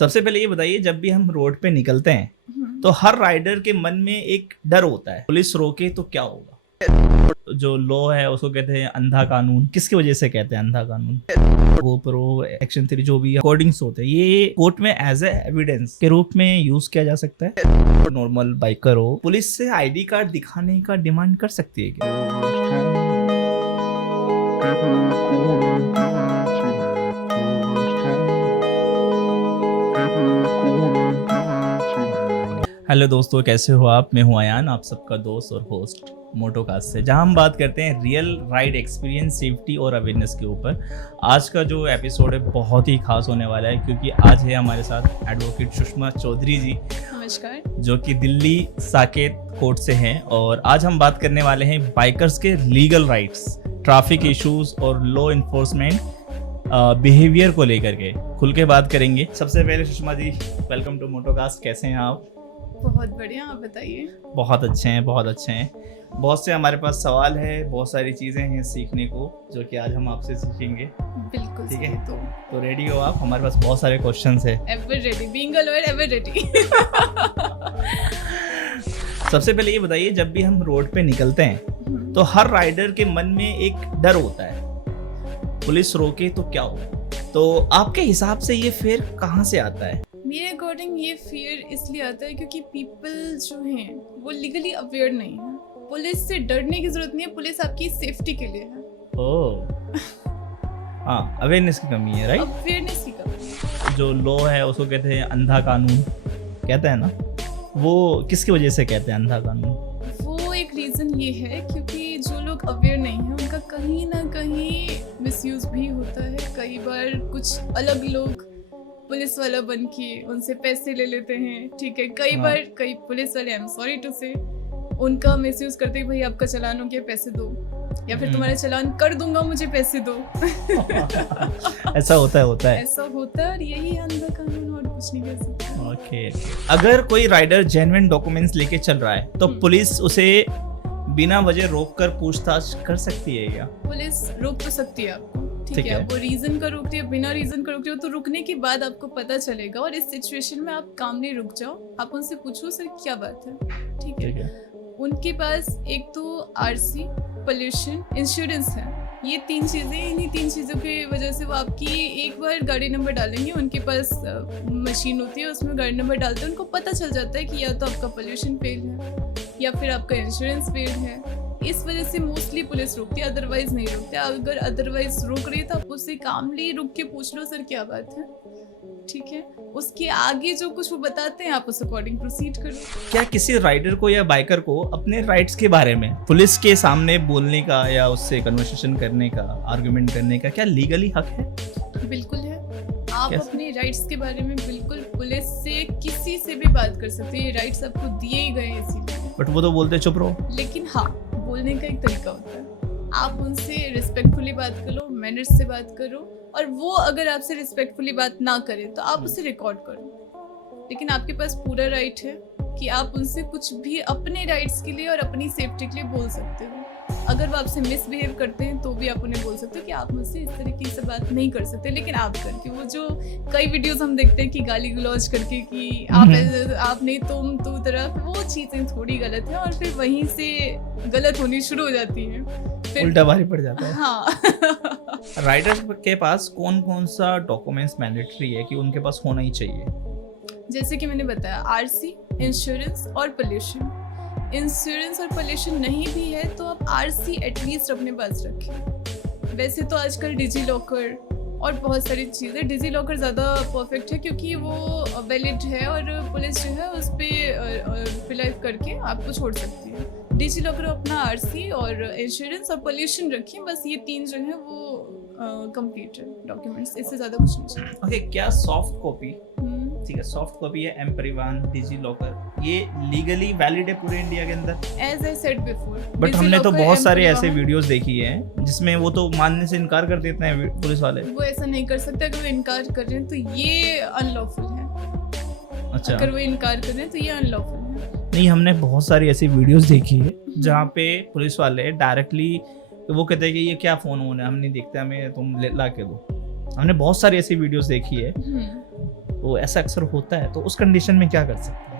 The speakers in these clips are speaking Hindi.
सबसे पहले ये बताइए, जब भी हम रोड पे निकलते हैं तो हर राइडर के मन में एक डर होता है, पुलिस रोके तो क्या होगा। जो लॉ है उसको कहते हैं अंधा कानून। किसकी वजह से कहते हैं अंधा कानून? गोप्रो, एक्शन 3 जो भी रिकॉर्डिंग्स होते हैं, ये कोर्ट में एज ए एविडेंस के रूप में यूज किया जा सकता है। नॉर्मल बाइकर हो, पुलिस से आईडी कार्ड दिखाने का डिमांड कर सकती है क्या? हेलो दोस्तों, कैसे हो आप? मैं हूं अयान, आप सबका दोस्त और होस्ट मोटोकास्ट से, जहां हम बात करते हैं रियल राइड एक्सपीरियंस, सेफ्टी और अवेयरनेस के ऊपर। आज का जो एपिसोड है बहुत ही खास होने वाला है, क्योंकि आज है हमारे साथ एडवोकेट सुषमा चौधरी जी। नमस्कार। जो कि दिल्ली साकेत कोर्ट से हैं, और आज हम बात करने वाले हैं बाइकर्स के लीगल राइट्स, ट्रैफिक इश्यूज और लॉ इन्फोर्समेंट बिहेवियर को लेकर के खुल के बात करेंगे। सबसे पहले सुषमा जी, वेलकम टू मोटोकास्ट। कैसे हैं आप? बहुत बढ़िया, आप बताइए। बहुत अच्छे हैं, बहुत अच्छे हैं। बहुत से हमारे पास सवाल है, बहुत सारी चीज़ें हैं सीखने को, जो कि आज हम आपसे सीखेंगे। बिल्कुल, ठीक है। तो रेडी हो आप? हमारे पास बहुत सारे क्वेश्चंस है। Ever ready, being a lawyer ever ready. सबसे पहले ये बताइए, जब भी हम रोड पे निकलते हैं तो हर राइडर के मन में एक डर होता है, पुलिस रोके तो क्या हो। तो आपके हिसाब से ये फियर कहाँ से आता है? मेरे अकॉर्डिंग ये फियर इसलिए आता है क्योंकि पीपल जो हैं वो लीगली अवेयर नहीं है। पुलिस से डरने की जरूरत नहीं है, पुलिस आपकी सेफ्टी के लिए है। ओह, हाँ, अवेयरनेस की कमी है, राइट? अवेयरनेस की कमी है। जो लॉ है उसको कहते हैं अंधा कानून, कहते हैं ना, वो किसकी वजह से कहते हैं अंधा कानून? वो एक रीज़न ये है क्योंकि जो लोग अवेयर नहीं है उनका कहीं ना कहीं मिसयूज भी होता है। कई बार कुछ अलग लोग पुलिस वाला बन के उनसे पैसे ले लेते हैं, ठीक है। कई बार कई पुलिस वाले, आई एम सॉरी टू से, उनका मिसयूज करते हैं, भाई आपका चालान हो गया, पैसे दो, या फिर तुम्हारा चालान कर दूंगा, मुझे पैसे दो। ऐसा होता है ऐसा होता है, और यही अंधा कानून, और कुछ नहीं कर सकता। ओके। अगर कोई राइडर जेन्युइन डॉक्यूमेंट्स लेके चल रहा है तो पुलिस उसे बिना वजह रोक कर पूछताछ कर सकती है क्या? पुलिस रोक तो सकती है आपको, ठीक है। वो रीजन का रोक रही है, बिना रीजन का रोक रही हो, तो रुकने के बाद आपको पता चलेगा, और इस सिचुएशन में आप कामली रुक जाओ, आप उनसे पूछो सर क्या बात है, ठीक है। उनके पास एक तो आरसी, पोल्यूशन, इंश्योरेंस है। ये तीन चीज़ें, इन्हीं तीन चीज़ों की वजह से वो आपकी एक बार गाड़ी नंबर डालेंगे, उनके पास मशीन होती है, उसमें गाड़ी नंबर डालते हैं, उनको पता चल जाता है कि या तो आपका पोल्यूशन फेल है या फिर आपका इंश्योरेंस फेल है। इस वजह से मोस्टली पुलिस रोकती है, अदरवाइज नहीं रोकते। अगर अदरवाइज रोक रही है तो आप उससे कामली रुक के पूछ लो सर क्या बात है, ठीक है। उसके आगे जो कुछ वो बताते हैं आप उस अकॉर्डिंग प्रोसीड करो। क्या किसी राइडर को या बाइकर को अपने राइट्स के बारे में पुलिस के सामने बोलने का या उससे कन्वर्सेशन करने का, आर्गुमेंट करने का क्या लीगली हक है? बिल्कुल है। आप अपने राइट्स के बारे में बिल्कुल पुलिस से, किसी से भी बात कर सकते हैं। ये राइट्स आपको दिए ही गए हैं इसीलिए। बट वो तो बोलते चुप रहो। लेकिन हाँ, बोलने का एक तरीका होता है। आप उनसे रिस्पेक्टफुली बात करो, मैनर्स से बात करो, और वो अगर आपसे रिस्पेक्टफुली बात ना करे तो आप उसे रिकॉर्ड करो। लेकिन आपके पास पूरा राइट है कि आप उनसे कुछ भी अपने राइट्स के लिए और अपनी सेफ्टी के लिए बोल सकते हो। अगर वो आपसे मिसबिहेव करते हैं तो भी आप उन्हें बोल सकते हो कि आप मुझसे इस तरीके से बात नहीं कर सकते। लेकिन आप करके, वो जो कई वीडियोस हम देखते हैं कि गाली गलौज करके कि आप नहीं, तुम, तू, तरफ, वो चीज़ें थोड़ी गलत है, और फिर वहीं से गलत होनी शुरू हो जाती है, फिर उल्टा भारी पड़ जाता है। हाँ। राइडर के पास कौन कौन सा डॉक्यूमेंट्स मैंडेटरी है कि उनके पास होना ही चाहिए? जैसे कि मैंने बताया, आरसी, इंश्योरेंस और पोल्यूशन। इंश्योरेंस और पोल्यूशन नहीं भी है तो आप आरसी एटलीस्ट अपने पास रखें। वैसे तो आजकल डिजी लॉकर और बहुत सारी चीज़ें, डिजी लॉकर ज़्यादा परफेक्ट है क्योंकि वो वैलिड है, और पुलिस जो है उस पर फिल करके आपको छोड़ सकती है। डिजी लॉकर अपना आरसी और इंश्योरेंस और पोल्यूशन रखें, बस ये तीन जो है वो कंप्लीट है डॉक्यूमेंट्स, इससे ज़्यादा कुछ नहीं चाहिए। ओके, क्या सॉफ्ट कॉपी, ठीक है, सॉफ्ट कॉपी है एम परिवहन, डिजी लॉकर, ये लीगली वैलिड है पूरे इंडिया के अंदर? As I said before, but हमने तो बहुत सारे ऐसे वीडियोस देखी हैं जिसमें वो तो मानने से इनकार कर देते हैं पुलिस वाले। वो ऐसा नहीं कर सकते। अगर वो इनकार कर रहे हैं तो ये अनलॉफुल है। अच्छा, अगर वो इनकार कर रहे हैं तो ये अनलॉफुल है। नहीं, हमने बहुत सारी ऐसी वीडियोस देखी है जहाँ पे पुलिस वाले डायरेक्टली वो कहते हैं कि ये क्या फोन है, हम नहीं देखते, हमें तुम ला के दो। हमने बहुत सारी ऐसी वीडियोस देखी है वो ऐसा अक्सर होता है, तो उस कंडीशन में क्या कर सकते हैं?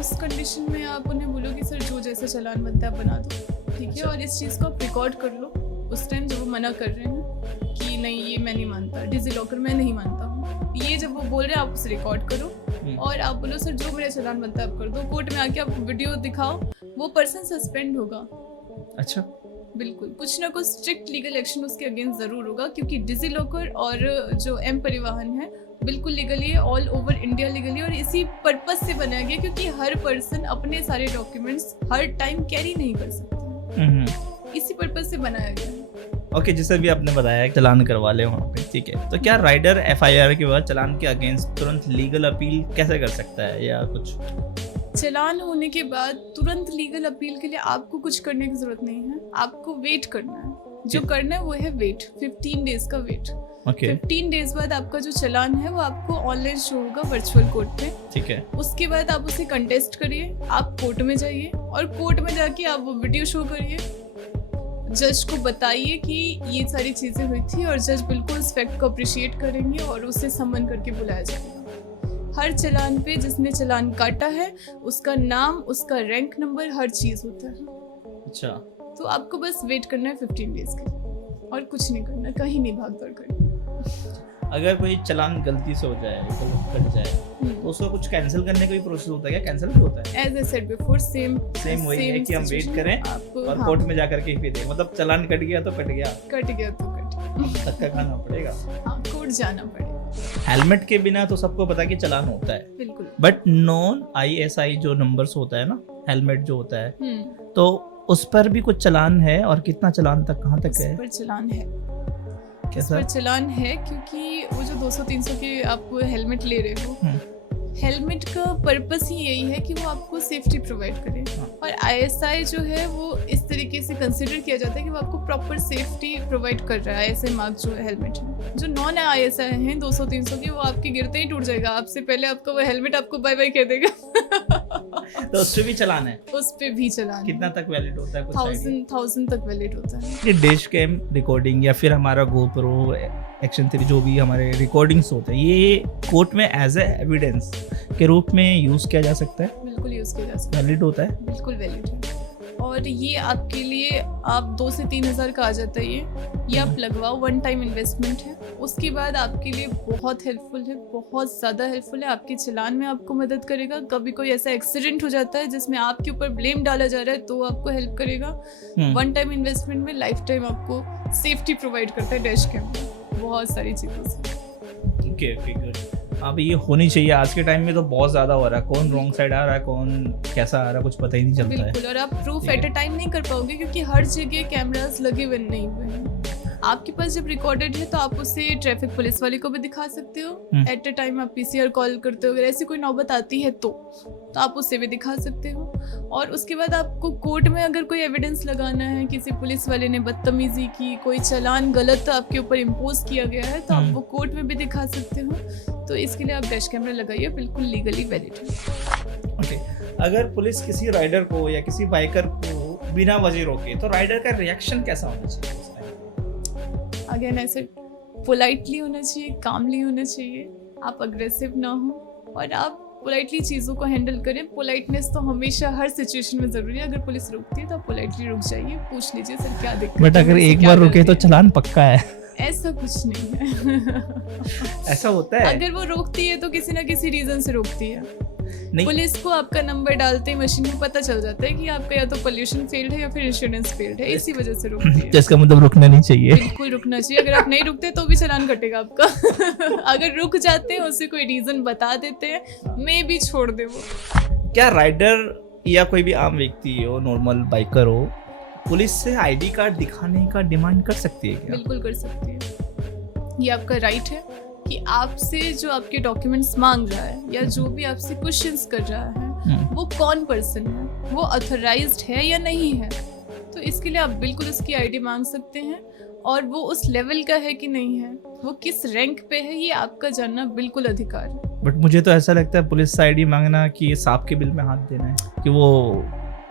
उस कंडीशन में आप उन्हें बोलो कि सर जो जैसा चालान बनता है आप बना दो, ठीक है, अच्छा। और इस चीज़ को आप रिकॉर्ड कर लो उस टाइम जब वो मना कर रहे हैं कि नहीं ये मैं नहीं मानता, डिजी लॉकर मैं नहीं मानता हूँ, ये जब वो बोल रहे हैं आप उसे रिकॉर्ड करो और आप बोलो सर जो मेरा चालान बनता है आप कर दो, कोर्ट में आके आप वीडियो दिखाओ, वो पर्सन सस्पेंड होगा। अच्छा, बिल्कुल, कुछ ना कुछ स्ट्रिक्ट लीगल एक्शन उसके अगेंस्ट जरूर होगा, क्योंकि डिजी लॉकर और जो एम परिवहन है बिल्कुल लीगली है, ऑल ओवर इंडिया लीगली, और इसी पर्पस से बनाया गया क्योंकि हर पर्सन अपने सारे डॉक्यूमेंट्स हर टाइम कैरी नहीं कर सकता, इसी पर्पस से बनाया गया है। ओके, जैसे भी आपने बताया चालान करवा ले वहाँ पे, ठीक है, तो क्या राइडर एफआईआर के बाद चालान के अगेंस्ट तुरंत लीगल अपील कैसे कर सकता है या कुछ? चालान होने के बाद तुरंत लीगल अपील के लिए आपको कुछ करने की जरूरत नहीं है, आपको वेट करना है, जो करना है वो है वेट, 15 डेज का वेट। ओके, 15 डेज बाद आपका जो चालान है वो आपको ऑनलाइन शो होगा वर्चुअल कोर्ट पे, ठीक है। उसके बाद आप उसे कंटेस्ट करिए, आप कोर्ट में जाइए और कोर्ट में जाके आप वो वीडियो शो करिए, जज को बताइए कि ये सारी चीज़ें हुई थी, और जज बिल्कुल उस फैक्ट को अप्रिशिएट करेंगे और उसे समन करके बुलाया जाएगा। हर चालान पे जिसने चालान काटा है उसका नाम, उसका रैंक नंबर, हर चीज़ होता है। अच्छा, तो आपको बस वेट करना है 15 डेज के लिए और कुछ नहीं करना, कहीं नहीं भाग दौड़ करनी। अगर कोई चालान गलती से हो जाए तो कट जाए तो उसको कुछ कैंसिल करने का भी प्रोसेस होता है क्या? कैंसिल भी होता है? As I said before, same वही है कि हम वेट करें और हाँ, कोर्ट में जाकर के ही दें, मतलब चालान कट गया तो कट गया, कट गया तो कट गया, धक्का खाना पड़ेगा। हाँ, कोर्ट जाना पड़ेगा। हेलमेट के बिना तो सबको पता है कि चालान होता है, बिल्कुल। बट नॉन ISI जो नंबर्स होता है ना, हेलमेट जो होता है, हम्म, तो उस पर भी कुछ चालान है, और कितना चालान तक, कहाँ तक उस है? पर चालान है, उस कैसा? पर चालान है क्योंकि वो जो 200-300 के आप हेलमेट ले रहे हो, हेलमेट का पर्पस ही यही है कि वो आपको सेफ्टी प्रोवाइड करे, और ISI जो है वो इस तरीके से कंसिडर किया जाता है कि वो आपको प्रॉपर सेफ्टी प्रोवाइड कर रहा है। ISI मार्क जो हेलमेट है, जो नॉन ISI हैं 200-300 के, वो आपके गिरते ही टूट जाएगा, आपसे पहले आपका वो हेलमेट आपको बाय बाय कह देगा। तो उस पे भी चालान है? उस पे भी चालान है। कितना तक वैलिड होता है? कुछ idea? 1000 तक वैलिड होता है। ये डैश कैम रिकॉर्डिंग या फिर हमारा GoPro, एक्शन 3, जो भी हमारे रिकॉर्डिंग्स होते हैं, ये कोर्ट में एज ए एविडेंस के रूप में यूज किया जा सकता है? बिल्कुल यूज किया जा सकता वैलिड होता है? है, बिल्कुल वैलिड है, और ये आपके लिए आप 2 से 3 हज़ार का आ जाता है ये आप लगवाओ, वन टाइम इन्वेस्टमेंट है, उसके बाद आपके लिए बहुत हेल्पफुल है, बहुत ज़्यादा हेल्पफुल है, आपके चालान में आपको मदद करेगा, कभी कोई ऐसा एक्सीडेंट हो जाता है जिसमें आपके ऊपर ब्लेम डाला जा रहा है तो आपको हेल्प करेगा। वन टाइम इन्वेस्टमेंट में लाइफ टाइम आपको सेफ्टी प्रोवाइड करता है डैश कैम, बहुत सारी चीज़ों से। Okay, good. अब ये होनी चाहिए, आज के टाइम में तो बहुत ज्यादा हो रहा है, कौन रॉन्ग साइड आ रहा है, कौन कैसा आ रहा है, कुछ पता ही नहीं चलता है। बिल्कुल, और आप प्रूफ एट अ टाइम नहीं कर पाओगे क्योंकि हर जगह कैमरास लगे हुए नहीं हुए हैं। आपके पास जब रिकॉर्डेड है तो आप उसे ट्रैफिक पुलिस वाले को भी दिखा सकते हो, एट अ टाइम आप PCR कॉल करते हो, अगर ऐसी कोई नौबत आती है तो आप उससे भी दिखा सकते हो। और उसके बाद आपको कोर्ट में अगर कोई एविडेंस लगाना है, किसी पुलिस वाले ने बदतमीजी की, कोई चालान गलत आपके ऊपर इम्पोज किया गया है, तो आप वो कोर्ट में भी दिखा सकते हो। तो इसके लिए आप डैश कैमरा लगाइए, बिल्कुल लीगली वैलिड है। ओके, अगर पुलिस किसी राइडर को या किसी बाइकर को बिना वजह रोके तो राइडर का रिएक्शन कैसा होना चाहिए उस टाइम? अगेन ऐसे पोलाइटली होना चाहिए, कामली होना चाहिए, आप अग्रेसिव ना हो और आप पोलाइटली चीज़ों को हैंडल करें। पोलाइटनेस तो हमेशा हर सिचुएशन में ज़रूरी है। अगर पुलिस रुकती है तो आप पोलाइटली रुक जाइए, पूछ लीजिए सर क्या दिक्कत है। बट अगर एक बार रुके तो चालान पक्का है? ऐसा कुछ नहीं है। ऐसा होता है? अगर वो रोकती है तो किसी ना किसी रीजन से रोकती है। नहीं, पुलिस को आपका नंबर डालते ही मशीन में पता चल जाता है कि आपका या तो पोल्यूशन फेल्ड है या फिर इंश्योरेंस फेल्ड है, इसी वजह से रुकती है। जिसका मतलब रुकना नहीं चाहिए। बिल्कुल रुकना चाहिए। अगर आप नहीं रुकते तो भी चालान कटेगा आपका। अगर रुक जाते हैं, उससे कोई रीजन बता देते हैं, मे भी छोड़ दे वो। क्या राइडर या कोई भी आम व्यक्ति हो, नॉर्मल बाइकर हो, पुलिस से ID कार्ड दिखाने का डिमांड कर सकती है क्या? बिल्कुल कर सकती है। ये आपका राइट है कि आपसे जो आपके डॉक्यूमेंट्स मांग रहा है या जो भी आपसे क्वेश्चंस कर रहा है वो कौन पर्सन है, वो ऑथराइज्ड है या नहीं है। तो इसके लिए आप बिल्कुल उसकी ID मांग सकते हैं और वो उस लेवल का है कि नहीं है, वो किस रैंक पे है, ये आपका जानना बिल्कुल अधिकार है। बट मुझे तो ऐसा लगता है पुलिस से ID मांगना कि ये सांप के बिल में हाथ देना है, कि वो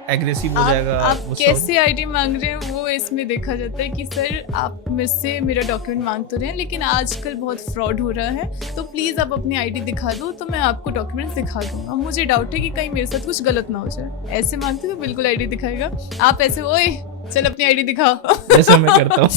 एग्रेसिव हो जाएगा, आप गुस्सा हो कैसे आईडी मांग रहे हैं वो इसमें देखा जाता है कि सर आप मेरे से मेरा डॉक्यूमेंट मांग तो रहे हैं, लेकिन आजकल बहुत फ्रॉड हो रहा है, तो प्लीज़ आप अपनी आईडी दिखा दो तो मैं आपको डॉक्यूमेंट्स दिखा दूंगा। मुझे डाउट है कि कहीं मेरे साथ कुछ गलत ना हो जाए। ऐसे मांगते तो बिल्कुल आईडी दिखाएगा। आप ऐसे ओए चल अपनी आईडी दिखा जैसे मैं करता हूँ।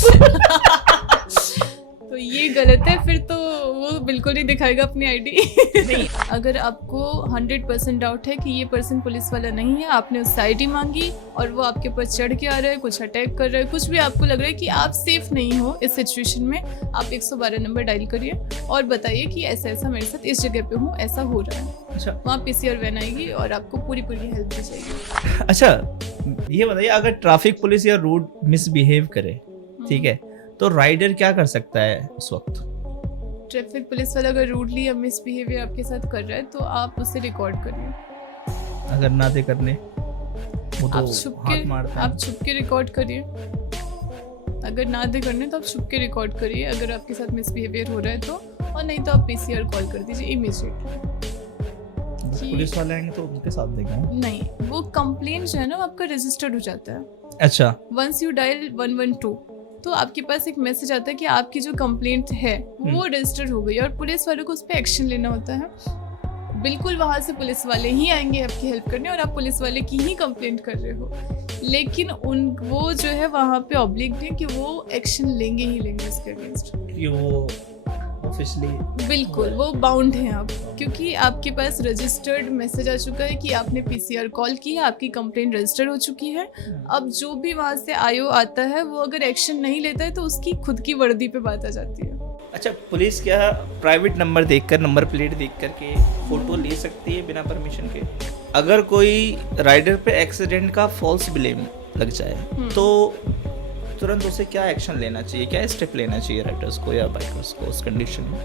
तो ये गलत है, फिर तो वो बिल्कुल नहीं दिखाएगा अपनी आईडी। अगर आपको 100% डाउट है कि ये पर्सन पुलिस वाला नहीं है, आपने उससे आईडी मांगी और वो आपके ऊपर चढ़ के आ रहा है, कुछ अटैक कर रहा है, कुछ भी आपको लग रहा है कि आप सेफ नहीं हो इस सिचुएशन में, आप 112 नंबर डायल करिए और बताइए कि ऐसा ऐसा मेरे साथ इस जगह पे हूँ, ऐसा हो रहा है। अच्छा, वहाँ PCR वैन आएगी और आपको पूरी हेल्प दी जाएगी। अच्छा ये बताइए, अगर ट्रैफिक पुलिस या रोड मिसबिहेव करे, ठीक है, तो राइडर क्या कर सकता है उस वक्त? ट्रैफिक पुलिस वाला अगर रूडली या मिसबिहेवियर आपके साथ कर रहा है तो आप उसे रिकॉर्ड करिए। अगर ना दे करने, वो तो हाथ मारता है। आप छुप के रिकॉर्ड करिए। अगर ना दे करने तो आप छुप के रिकॉर्ड करिए अगर आपके साथ मिसबिहेवियर हो रहा है तो, और नहीं तो आप PCR कॉल कर दीजिए इमीडिएटली। पुलिस वाले आएंगे तो उनके साथ देंगे? नहीं, वो कंप्लेंट जो है ना आपका रजिस्टर्ड हो जाता है। अच्छा, वंस यू डायल 112 तो आपके पास एक मैसेज आता है कि आपकी जो कंप्लेंट है वो रजिस्टर्ड हो गई और पुलिस वालों को उस पर एक्शन लेना होता है। बिल्कुल वहाँ से पुलिस वाले ही आएंगे आपकी हेल्प करने और आप पुलिस वाले की ही कंप्लेंट कर रहे हो, लेकिन वो जो है वहाँ पे ऑब्लिगेट है कि वो एक्शन लेंगे ही लेंगे इसके अगेंस्ट। वो ऑफिशियली बिल्कुल वो बाउंड है अब, क्योंकि आपके पास रजिस्टर्ड मैसेज आ चुका है कि आपने PCR कॉल की है, आपकी कंप्लेंट रजिस्टर्ड हो चुकी है। अब जो भी वहाँ से आईओ आता है वो अगर एक्शन नहीं लेता है तो उसकी खुद की वर्दी पे बात आ जाती है। अच्छा, पुलिस क्या प्राइवेट नंबर देखकर, नंबर प्लेट देख करके फोटो ले सकती है बिना परमिशन के? अगर कोई राइडर पे एक्सीडेंट का फॉल्स ब्लेम लग जाए तो तुरंत उसे क्या एक्शन लेना चाहिए, क्या स्टेप लेना चाहिए राइडर्स को या बाइकर्स को उस कंडीशन में?